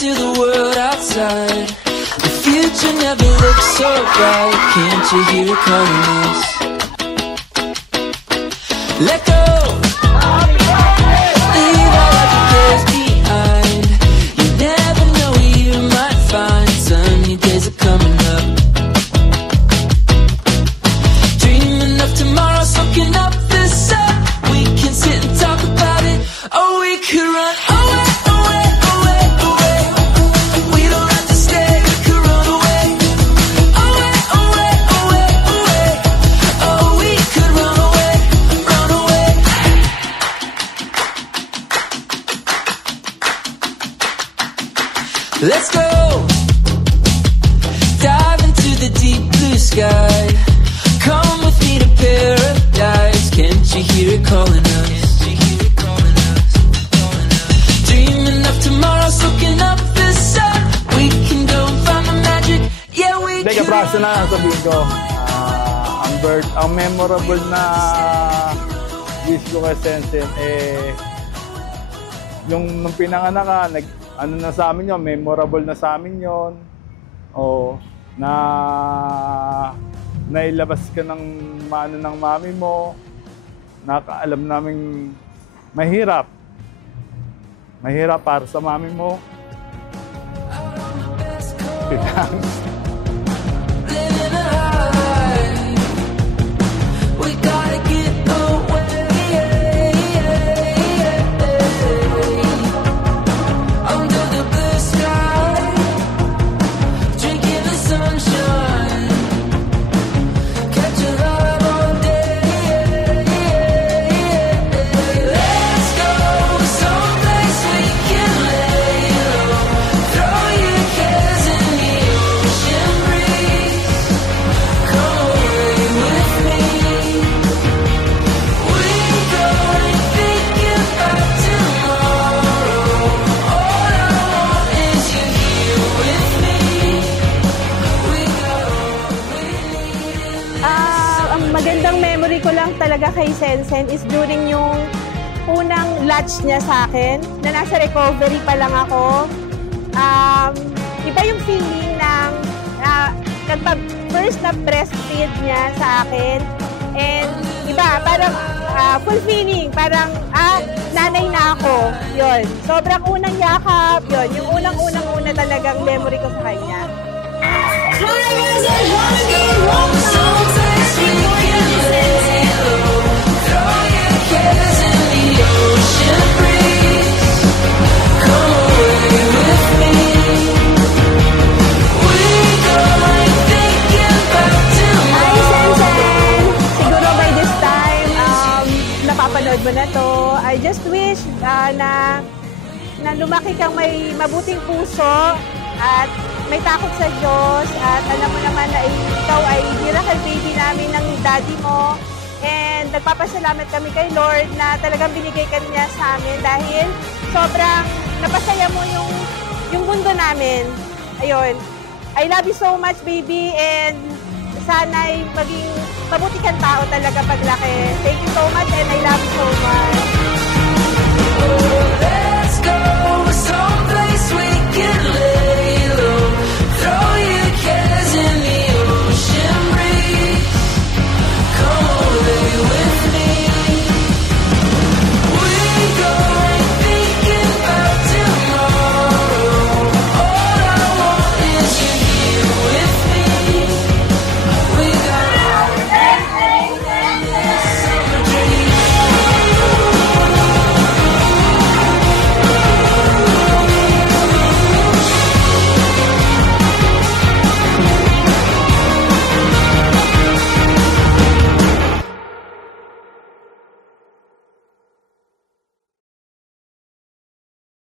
to the world outside. The future never looks so bright. Can't you hear it calling us? Let go. Leave all of your cares behind. You never know where you might find. Sunny days are coming up. Dreaming of tomorrow, soaking up the sun. We can sit and talk about it, or we could run away, away, away, away. We don't have to stay, we could run away. Away, away, away, away. Oh, we could run away, run away. Let's go. Dive into the deep blue sky. Come with me to paradise. Can't you hear it calling us? Dreaming of tomorrow, soaking up the sun. We can go and find the magic. Yeah, we Hindi, can. kapraso na sabihin ko. Ang memorable na wish ko kay Sensen, yung nung pinanganak ka, ano na sa amin yun, memorable na sa amin yun. O, nailabas ka ng maano ng mami mo, nakaalam naming mahirap para sa mami mo. Living a high. We gotta get away. Under the blue sky. Drinking the sunshine. Catch a vibe all day. Let's go someplace we can lay low. Throw your cares in the ocean breeze. Come away with me. We go and think about tomorrow. All I want is you here with me. We go, we need. Ang magandang memory ko lang talaga kay Sensen is during yung unang latch niya sa akin, na nasa recovery pa lang ako. Iba yung feeling ng first na breastfeed niya sa akin. And iba, parang fulfilling, parang nanay na ako. Yun. Sobrang unang yakap, yun. Yung unang-una talagang memory ko sa kanya. Someplace we can lay low. Throw your cares in the ocean breeze. Come away with me. We go and think about Hi, tomorrow. Sensen! Siguro by this time, napapanood mo na to. I just wish na lumaki kang may mabuting puso at may takot sa Diyos, at alam mo naman na ikaw ay miracle baby namin ng daddy mo. And nagpapasalamat kami kay Lord na talagang binigay ka niya sa amin dahil sobrang napasaya mo yung mundo namin. Ayun. I love you so much, baby, and sana'y maging mabuti kang tao talaga paglaki. Thank you so much and I love you so much. Let's go.